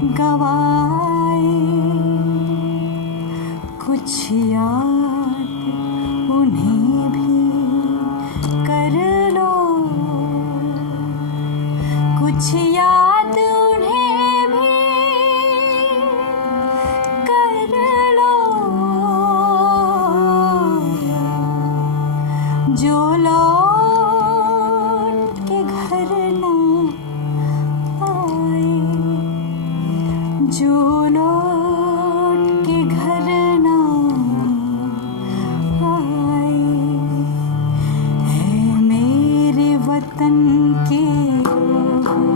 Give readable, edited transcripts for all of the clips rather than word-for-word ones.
गवाए, कुछ याद उन्हें भी कर लो, कुछ याद उन्हें भी कर लो, जो लौट के घर ना आए, जो लौट के घर ना आए। है मेरे वतन के लोगों,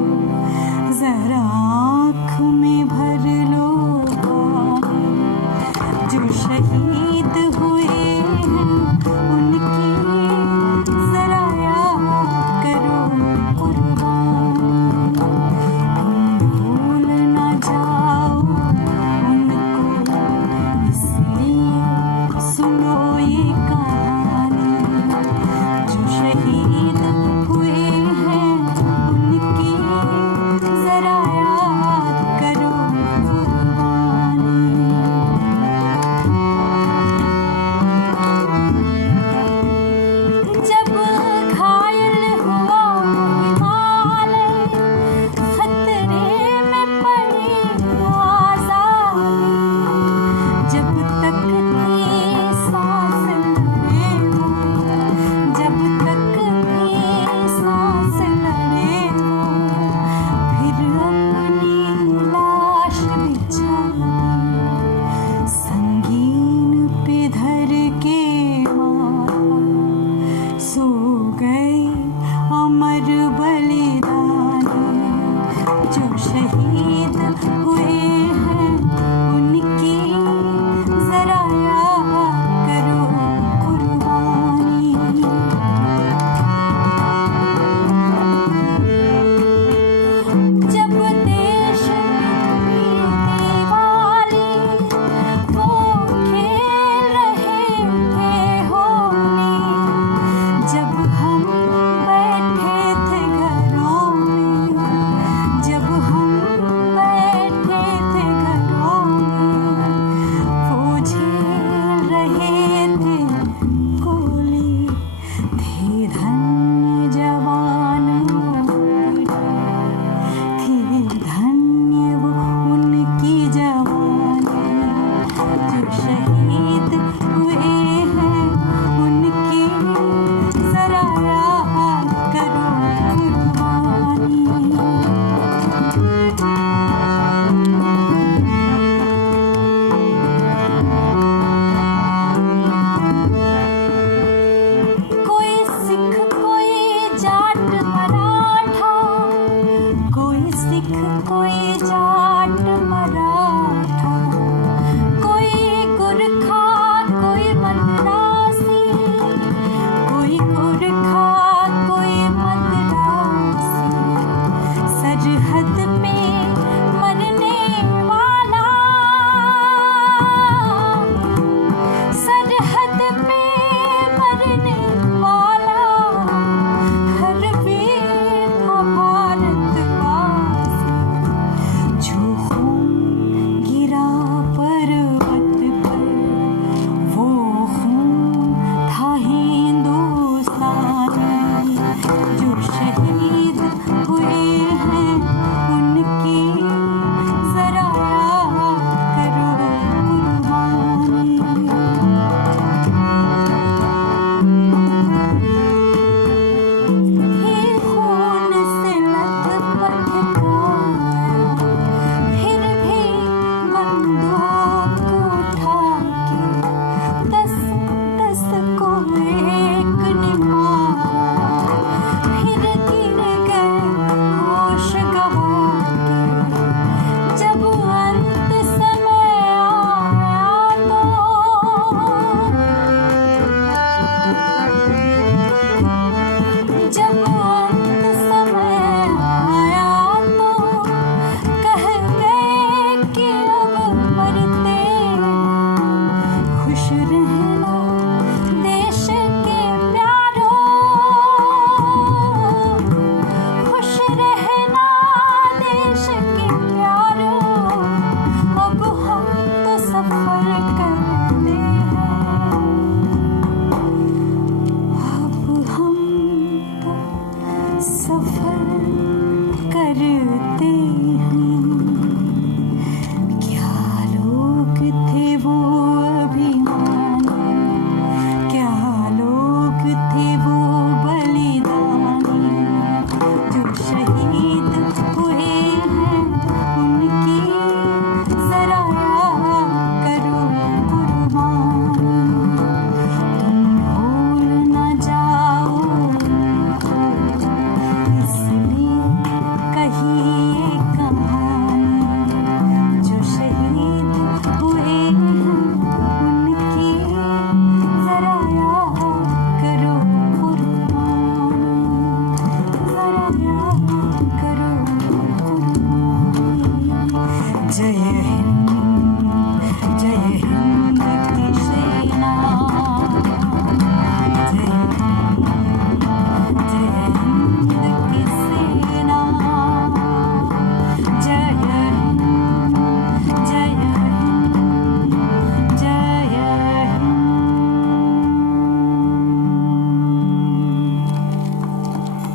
जरा आँख में भर लो बाहें, जो शहीद हुए हैं उनकी जरा याद करो कुर्बानी। भूल ना जाओ उनको, इसलिए सुनो ये कहानी, जो शहीद हुए हैं उनकी जरा याद करो कुर्बानी। जब घायल हुआ हिमालय, खतरे में पड़ी आज़ादी, जब तक थी सांस लड़े वो, जब तक थी सांस लड़े वो, फिर अपनी लाश बिछा दी, संगीन पे धर के माथा, सो गए अमर बलिदानी, जो शहीद हुए हैं उनकी जरा याद करो कुर्बानी। जब देश की दीवाली वो खेल रहे थे होली, जब हम बैठे थे घरों में, जब हम बैठे थे घरों में, वो झेल रहे थे गोली, थे धन्य जवान वो पीढ़ी, थी धन्य वो उनकी जवानी, जो शहीद हुए हैं उनकी जरा याद करो कुर्बानी। कोई सिख कोई जाट मराठा, कोई सिख कोई जाट मराठा, कोई गुरखा कोई मद्रासी, कोई गुरखा कोई मद्रासी, सरहद पे मरने वाला, सरहद पे मरने वाला, हर वीर था भारतवासी, जो जय हिंद।